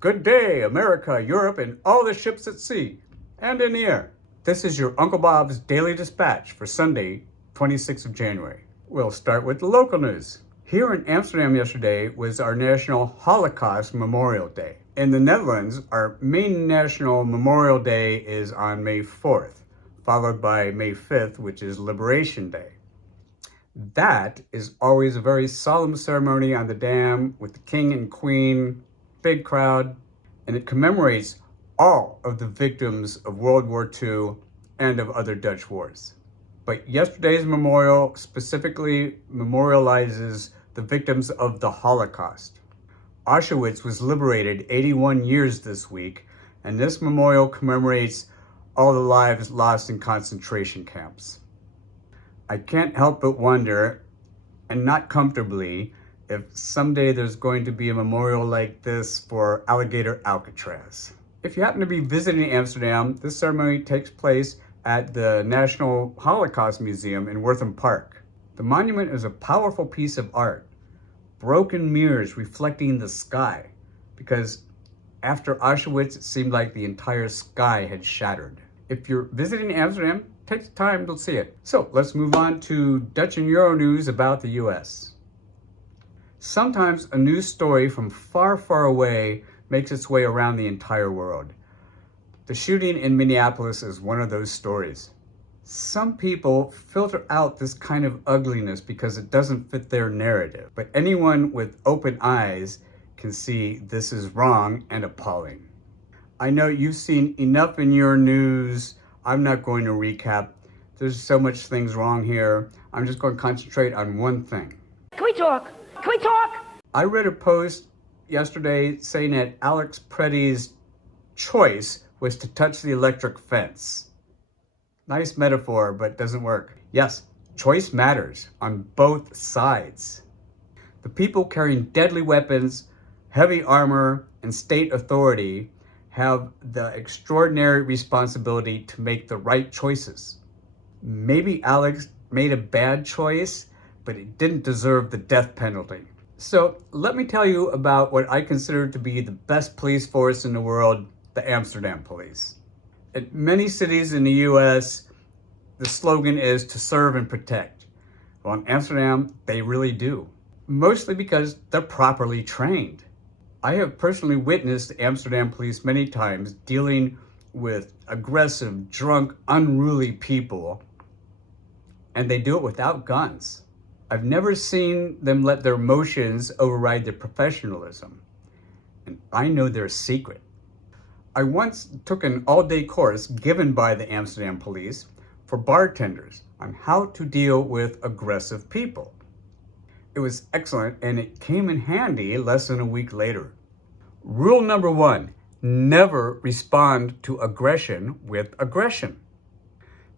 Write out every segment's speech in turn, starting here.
Good day, America, Europe, and all the ships at sea and in the air. This is your Uncle Bob's Daily Dispatch for Sunday, 26th of January. We'll start with the local news. Here in Amsterdam yesterday was our National Holocaust Memorial Day. In the Netherlands, our main National Memorial Day is on May 4th, followed by May 5th, which is Liberation Day. That is always a very solemn ceremony on the Dam with the King and Queen, big crowd, and it commemorates all of the victims of World War II and of other Dutch wars. But yesterday's memorial specifically memorializes the victims of the Holocaust. Auschwitz was liberated 81 years this week, and this memorial commemorates all the lives lost in concentration camps. I can't help but wonder, and not comfortably, if someday there's going to be a memorial like this for Alligator Alcatraz. If you happen to be visiting Amsterdam, this ceremony takes place at the National Holocaust Museum in Wortham Park. The monument is a powerful piece of art, broken mirrors reflecting the sky, because after Auschwitz, it seemed like the entire sky had shattered. If you're visiting Amsterdam, take the time to see it. So let's move on to Dutch and Euro news about the US. Sometimes a news story from far, far away makes its way around the entire world. The shooting in Minneapolis is one of those stories. Some people filter out this kind of ugliness because it doesn't fit their narrative, but anyone with open eyes can see this is wrong and appalling. I know you've seen enough in your news. I'm not going to recap. There's so much things wrong here. I'm just going to concentrate on one thing. Can we talk? Can we talk? I read a post yesterday saying that Alex Pretty's choice was to touch the electric fence. Nice metaphor, but doesn't work. Yes, choice matters on both sides. The people carrying deadly weapons, heavy armor, and state authority have the extraordinary responsibility to make the right choices. Maybe Alex made a bad choice, but it didn't deserve the death penalty. So let me tell you about what I consider to be the best police force in the world, the Amsterdam Police. In many cities in the US, the slogan is to serve and protect. Well, in Amsterdam, they really do. Mostly because they're properly trained. I have personally witnessed the Amsterdam Police many times dealing with aggressive, drunk, unruly people, and they do it without guns. I've never seen them let their emotions override their professionalism, and I know their secret. I once took an all-day course given by the Amsterdam Police for bartenders on how to deal with aggressive people. It was excellent, and it came in handy less than a week later. Rule number 1, never respond to aggression with aggression.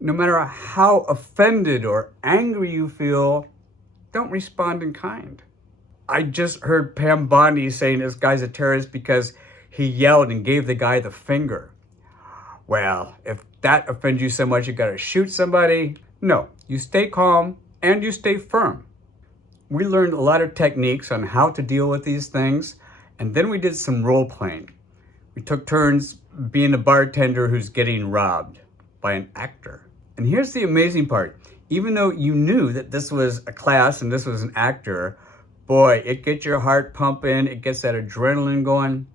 No matter how offended or angry you feel, don't respond in kind. I just heard Pam Bondi saying this guy's a terrorist because he yelled and gave the guy the finger. Well, if that offends you so much you gotta shoot somebody, no, you stay calm and you stay firm. We learned a lot of techniques on how to deal with these things, and then we did some role playing. We took turns being a bartender who's getting robbed by an actor. And here's the amazing part. Even though you knew that this was a class and this was an actor, boy, it gets your heart pumping, it gets that adrenaline going.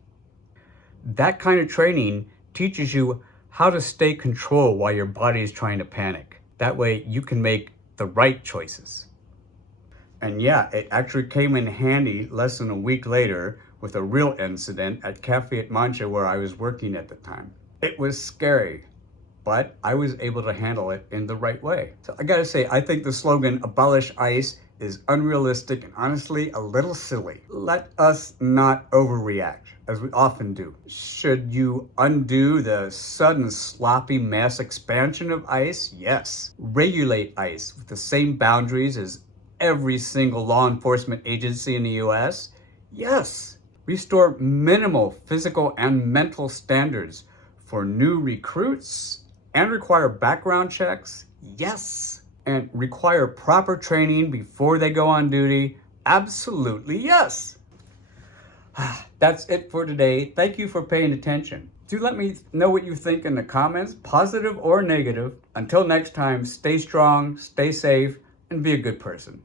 That kind of training teaches you how to stay control while your body is trying to panic. That way you can make the right choices. And yeah, it actually came in handy less than a week later with a real incident at Cafe at Mancha where I was working at the time. It was scary, but I was able to handle it in the right way. So I gotta say, I think the slogan, abolish ICE, is unrealistic and honestly a little silly. Let us not overreact, as we often do. Should you undo the sudden sloppy mass expansion of ICE? Yes. Regulate ICE with the same boundaries as every single law enforcement agency in the US? Yes. Restore minimal physical and mental standards for new recruits and require background checks? Yes. And require proper training before they go on duty? Absolutely yes. That's it for today. Thank you for paying attention. Do let me know what you think in the comments, positive or negative. Until next time, stay strong, stay safe, and be a good person.